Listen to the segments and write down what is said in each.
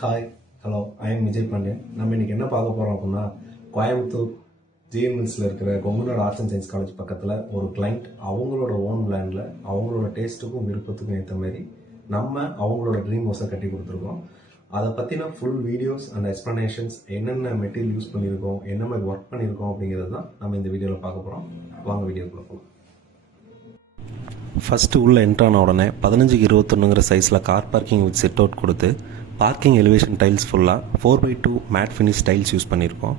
Hi hello I am Vijay Pandian. நம்ம இன்னைக்கு என்ன பார்க்க போகிறோம் அப்படின்னா, கோயம்புத்தூர் ஜிஎன்எல்ஸில் இருக்கிற Kongunadu arts and science college பக்கத்தில் ஒரு கிளைண்ட் அவங்களோட ஓன் லேண்டில் அவங்களோட டேஸ்ட்டுக்கும் விருப்பத்துக்கும் ஏற்ற மாதிரி நம்ம அவங்களோட ட்ரீம் ஹவுஸை கட்டி கொடுத்துருக்கோம். அதை பற்றின ஃபுல் வீடியோஸ் அண்ட் எக்ஸ்ப்ளனேஷன்ஸ், என்னென்ன மெட்டீரியல் யூஸ் பண்ணியிருக்கோம், என்ன மாதிரி ஒர்க் பண்ணியிருக்கோம் அப்படிங்கிறது தான் நம்ம இந்த வீடியோவில் பார்க்க போகிறோம். வாங்க வீடியோக்குள்ளே போகலாம். ஃபஸ்ட்டு உள்ளே என்ட்ரான உடனே 15க்கு 21ங்கிற சைஸில் car parking with set out கொடுத்து பார்க்கிங் எலிவேஷன் டைல்ஸ் ஃபுல்லாக 4x2 matte finish tiles use பண்ணியிருக்கோம்.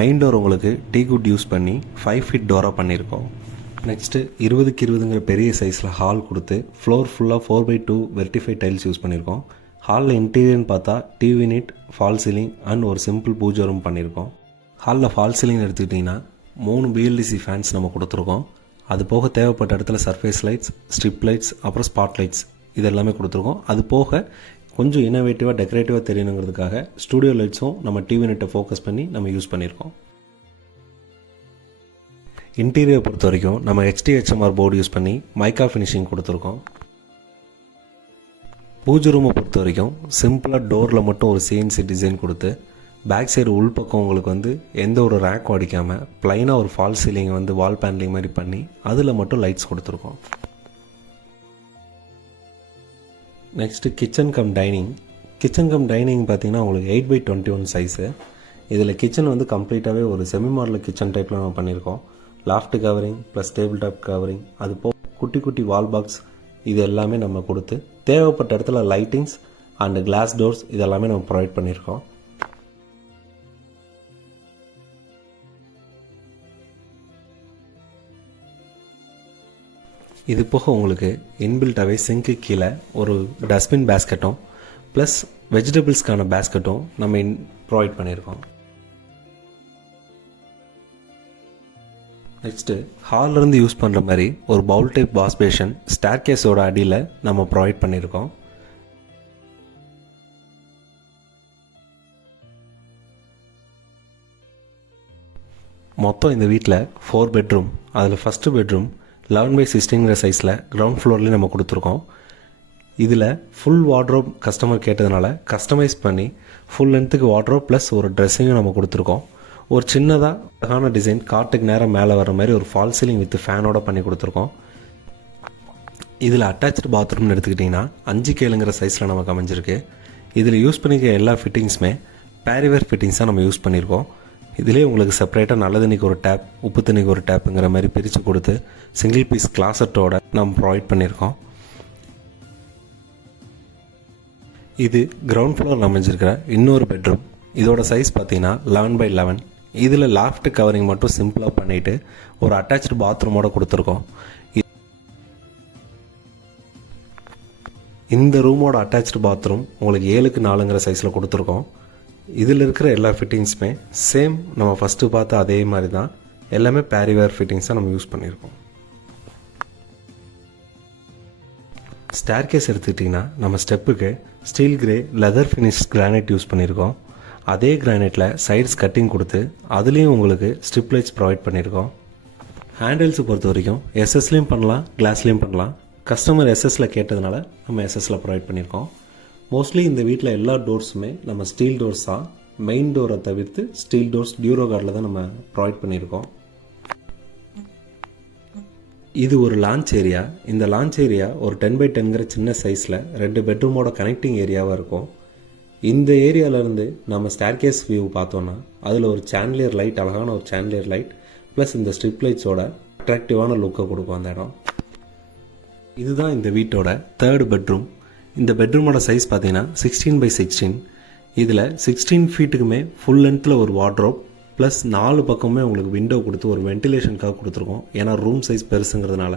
மெயின் டோர் உங்களுக்கு டீகுட் யூஸ் பண்ணி 5 ஃபீட் டோராக பண்ணியிருக்கோம். நெக்ஸ்ட்டு 20க்கு 20ங்கிற பெரிய சைஸில் ஹால் கொடுத்து ஃப்ளோர் ஃபுல்லாக 4x2 வெர்டிஃபை டைல்ஸ் யூஸ் பண்ணியிருக்கோம். ஹாலில் இன்டீரியர்னு பார்த்தா TV unit, fall ceiling and ஒரு சிம்பிள் பூஜை ரூம் பண்ணியிருக்கோம். ஹாலில் ஃபால் சீலிங் எடுத்துக்கிட்டிங்கன்னா 3 பிஎல்டிசி ஃபேன்ஸ் நம்ம கொடுத்துருக்கோம். அது போக தேவைப்பட்ட இடத்துல சர்ஃபேஸ் லைட்ஸ், ஸ்ட்ரிப் லைட்ஸ், அப்புறம் ஸ்பாட் லைட்ஸ் இது எல்லாமே கொடுத்துருக்கோம். அது போக கொஞ்சம் இன்னோவேட்டிவாக டெக்கரேட்டிவாக தெரியணுங்கிறதுக்காக ஸ்டூடியோ லைட்ஸும் நம்ம டிவி யூனிட்டை ஃபோக்கஸ் பண்ணி நம்ம யூஸ் பண்ணியிருக்கோம். இன்டீரியர் பொறுத்த வரைக்கும் நம்ம HDHMR போர்டு யூஸ் பண்ணி மைக்கா ஃபினிஷிங் கொடுத்துருக்கோம். பூஜை ரூமை பொறுத்த வரைக்கும் சிம்பிளாக டோரில் மட்டும் ஒரு CNC டிசைன் கொடுத்து பேக் சைடு உள்பக்கம் உங்களுக்கு எந்த ஒரு ரேக்கும் அடிக்காமல் ப்ளைனாக ஒரு ஃபால் சீலிங் வால் பேனலிங் மாதிரி பண்ணி அதில் மட்டும் லைட்ஸ் கொடுத்துருக்கோம். Next kitchen come dining. Kitchen come dining பார்த்திங்கன்னா உங்களுக்கு 8x21 சைஸு. இதில் கிச்சன் கம்ப்ளீட்டாகவே ஒரு செமி மாடல் கிச்சன் டைப்பில் நம்ம பண்ணியிருக்கோம். Loft covering plus table top covering, அது போக குட்டி குட்டி வால் பாக்ஸ் இது எல்லாமே நம்ம கொடுத்து தேவைப்பட்ட இடத்துல லைட்டிங்ஸ் அண்ட் கிளாஸ் டோர்ஸ் இதெல்லாமே நம்ம ப்ரொவைட் பண்ணியிருக்கோம். இது போக உங்களுக்கு இன்பில்ட்டாகவே சிங்க்கு கீழே ஒரு டஸ்ட்பின் பேஸ்கெட்டும் ப்ளஸ் வெஜிடபிள்ஸ்க்கான பேஸ்கெட்டும் நம்ம ப்ரொவைட் பண்ணியிருக்கோம். நெக்ஸ்ட்டு ஹால்லேருந்து யூஸ் பண்ணுற மாதிரி ஒரு பவுல் டைப் வாஷ் பேஷன் ஸ்டேர்கேஸோட அடியில் நம்ம ப்ரொவைட் பண்ணியிருக்கோம். மொத்தம் இந்த வீட்டில் 4 பெட்ரூம். அதில் ஃபஸ்ட்டு பெட்ரூம் 11x16 சைஸில் கிரவுண்ட் ஃப்ளோர்லேயும் நம்ம கொடுத்துருக்கோம். இதில் ஃபுல் வார்ட்ரோப் கஸ்டமர் கேட்டதுனால கஸ்டமைஸ் பண்ணி ஃபுல் லென்த்துக்கு வார்ட்ரோப் ப்ளஸ் ஒரு ட்ரெஸ்ஸிங்கும் நம்ம கொடுத்துருக்கோம். ஒரு சின்னதாக அழகான டிசைன் காட்டுக்கு நேரம் மேலே வர மாதிரி ஒரு ஃபால் சீலிங் வித் ஃபேனோட பண்ணி கொடுத்துருக்கோம். இதில் அட்டாச்சு பாத்ரூம்னு எடுத்துக்கிட்டிங்கன்னா 5Kங்கிற சைஸில் நமக்கு அமைஞ்சிருக்கு. இதில் யூஸ் பண்ணிக்க எல்லா ஃபிட்டிங்ஸுமே பேரிவேர் ஃபிட்டிங்ஸாக நம்ம யூஸ் பண்ணியிருக்கோம். இதிலே உங்களுக்கு செப்பரேட்டாக நல்ல தண்ணிக்கு ஒரு டேப், உப்பு தண்ணிக்கு ஒரு டேப்புங்கிற மாதிரி பிரித்து கொடுத்து சிங்கிள் பீஸ் கிளாசட்டோட நம்ம ப்ரொவைட் பண்ணியிருக்கோம். இது கிரவுண்ட் ஃப்ளோரில் அமைஞ்சிருக்கிற இன்னொரு பெட்ரூம். இதோட சைஸ் பார்த்தீங்கன்னா 11x11. இதில் லாஃப்ட் கவரிங் மட்டும் சிம்பிளாக பண்ணிவிட்டு ஒரு அட்டாச்சு பாத்ரூமோடு கொடுத்துருக்கோம். இந்த ரூமோட அட்டாச்சு பாத்ரூம் உங்களுக்கு 7x4ங்கிற சைஸில் கொடுத்துருக்கோம். இதில் இருக்கிற எல்லா ஃபிட்டிங்ஸுமே சேம் நம்ம ஃபஸ்ட்டு பார்த்த அதே மாதிரி தான், எல்லாமே பேரிவேர் ஃபிட்டிங்ஸாக நம்ம யூஸ் பண்ணியிருக்கோம். ஸ்டேர்கேஸ் எடுத்துக்கிட்டிங்கன்னா நம்ம ஸ்டெப்புக்கு steel grey leather finish granite use பண்ணியிருக்கோம். அதே கிரானைட்டில் சைட்ஸ் கட்டிங் கொடுத்து அதுலேயும் உங்களுக்கு ஸ்ட்ரிப் லைட்ஸ் ப்ரொவைட் பண்ணியிருக்கோம். ஹேண்டில்ஸை பொறுத்த வரைக்கும் எஸ்எஸ்லேயும் பண்ணலாம், கிளாஸ்லேயும் பண்ணலாம். கஸ்டமர் எஸ்எஸில் கேட்டதுனால நம்ம எஸ்எஸில் ப்ரொவைட் பண்ணியிருக்கோம். மோஸ்ட்லி இந்த வீட்டில் எல்லா டோர்ஸுமே நம்ம ஸ்டீல் டோர்ஸ் தான். மெயின் டோரை தவிர்த்து ஸ்டீல் டோர்ஸ் டியூரோ கார்டில் தான் நம்ம ப்ரொவைட் பண்ணியிருக்கோம். இது ஒரு லான்ச் ஏரியா. இந்த லான்ச் ஏரியா ஒரு 10x10ங்கிற சின்ன சைஸில் 2 பெட்ரூமோட கனெக்டிங் ஏரியாவாக இருக்கும். இந்த ஏரியாவிலேருந்து நம்ம ஸ்டேர்கேஸ் வியூ பார்த்தோன்னா அதில் ஒரு சாண்ட்லியர் லைட், அழகான ஒரு சாண்ட்லியர் லைட் ப்ளஸ் இந்த ஸ்ட்ரிப் லைட்ஸோட அட்ராக்டிவான லுக்கை கொடுக்கும் அந்த இடம். இதுதான் இந்த வீட்டோட 3rd பெட்ரூம். இந்த பெட்ரூமோட சைஸ் பார்த்தீங்கன்னா 16x16. இதில் 16 ஃபீட்டுக்குமே ஃபுல் லென்த்தில் ஒரு வார்ட்ரோப் ப்ளஸ் 4 பக்கமே உங்களுக்கு விண்டோ கொடுத்து ஒரு வென்டிலேஷனுக்காக கொடுத்துருக்கோம். ஏன்னா ரூம் சைஸ் பெருசுங்கிறதுனால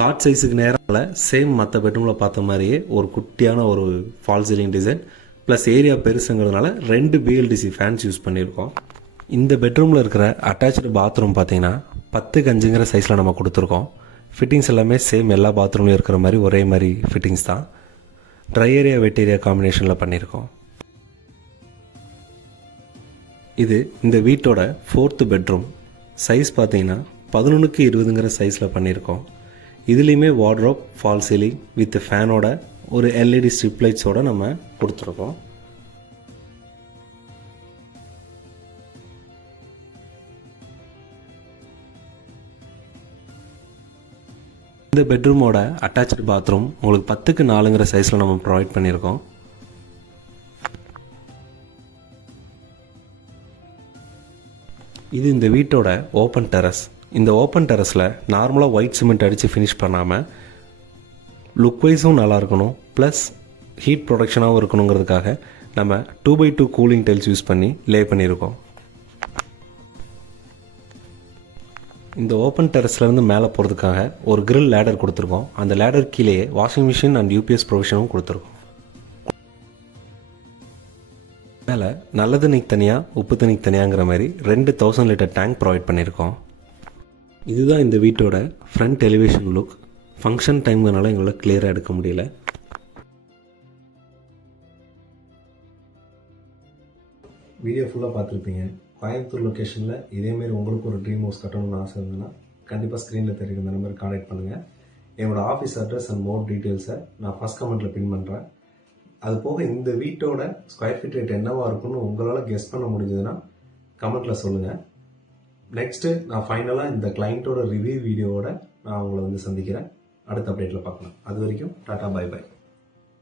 காட் சைஸுக்கு நேரத்தில் சேம் மற்ற பெட்ரூமில் பார்த்த மாதிரியே ஒரு குட்டியான ஒரு fall ceiling design plus area பெருசுங்கிறதுனால 2 பிஎல்டிசி ஃபேன்ஸ் யூஸ் பண்ணியிருக்கோம். இந்த பெட்ரூமில் இருக்கிற அட்டாச்சு பாத்ரூம் பார்த்தீங்கன்னா 10x5ங்கிற சைஸில் நம்ம கொடுத்துருக்கோம். ஃபிட்டிங்ஸ் எல்லாமே சேம் எல்லா பாத்ரூம்லையும் இருக்கிற மாதிரி ஒரே மாதிரி ஃபிட்டிங்ஸ் தான். ட்ரை ஏரியா வெட் ஏரியா காம்பினேஷனில் பண்ணியிருக்கோம். இது இந்த வீட்டோட 4th பெட்ரூம். சைஸ் பார்த்தீங்கன்னா 11x20ங்கிற சைஸில் பண்ணியிருக்கோம். இதுலேயுமே வார்ட்ரோப், ஃபால் சீலிங் வித் ஃபேனோட ஒரு எல்இடி ஸ்ட்ரிப் லைட்ஸோடு நம்ம கொடுத்துருக்கோம். இந்த பெட்ரூமோட அட்டாச்சு பாத்ரூம் உங்களுக்கு 10க்கு 4ங்கிற சைஸில் நம்ம ப்ரொவைட் பண்ணியிருக்கோம். இது இந்த வீட்டோட ஓப்பன் டெரஸ். இந்த ஓப்பன் டெரஸில் நார்மலாக ஒயிட் சிமெண்ட் அடித்து ஃபினிஷ் பண்ணாமல் லுக் வைஸும் நல்லா இருக்கணும், ப்ளஸ் ஹீட் ப்ரொடக்ஷனாகவும் இருக்கணுங்கிறதுக்காக நம்ம 2x2 கூலிங் டைல்ஸ் யூஸ் பண்ணி லே பண்ணியிருக்கோம். இந்த ஓப்பன் டெரஸ்லேருந்து மேலே போகிறதுக்காக ஒரு கிரில் லேடர் கொடுத்துருக்கோம். அந்த லேடர் கீழேயே வாஷிங் மிஷின் அண்ட் யூபிஎஸ் ப்ரொவிஷனும் கொடுத்துருக்கோம். மேலே நல்ல தண்ணிக்கு தனியாக உப்பு தண்ணிக்கு தனியாங்கிற மாதிரி 2000 லிட்டர் டேங்க் ப்ரொவைட் பண்ணியிருக்கோம். இதுதான் இந்த வீட்டோட ஃப்ரண்ட் எலிவேஷன் லுக். ஃபங்க்ஷன் டைம்னால எங்களால் கிளியராக எடுக்க முடியல. வீடியோ ஃபுல்லாக பார்த்துருப்பீங்க. கோயம்புத்தூர் லொக்கேஷனில் இதேமாரி உங்களுக்கு ஒரு ட்ரீம் ஹவுஸ் கட்டணும்னு ஆசை இருந்ததுன்னா கண்டிப்பாக ஸ்க்ரீனில் தெரியுற இந்த நம்பருக்கு கான்டாக்ட் பண்ணுங்கள். என்னோட ஆஃபீஸ் அட்ரஸ் அண்ட் மோர் டீட்டெயில்ஸை நான் ஃபஸ்ட் கமெண்ட்டில் பின் பண்ணுறேன். அது போக இந்த வீட்டோட ஸ்கொயர் ஃபீட் ரேட் என்னவாக இருக்குன்னு உங்களால் கெஸ் பண்ண முடிஞ்சதுன்னா கமெண்ட்டில் சொல்லுங்கள். நெக்ஸ்ட்டு நான் ஃபைனலாக இந்த கிளைண்ட்டோட ரிவ்யூ வீடியோவோட நான் உங்களை வந்து சந்திக்கிறேன். அடுத்த அப்டேட்டில் பார்க்கலாம். அது வரைக்கும் டாடா, பை பை.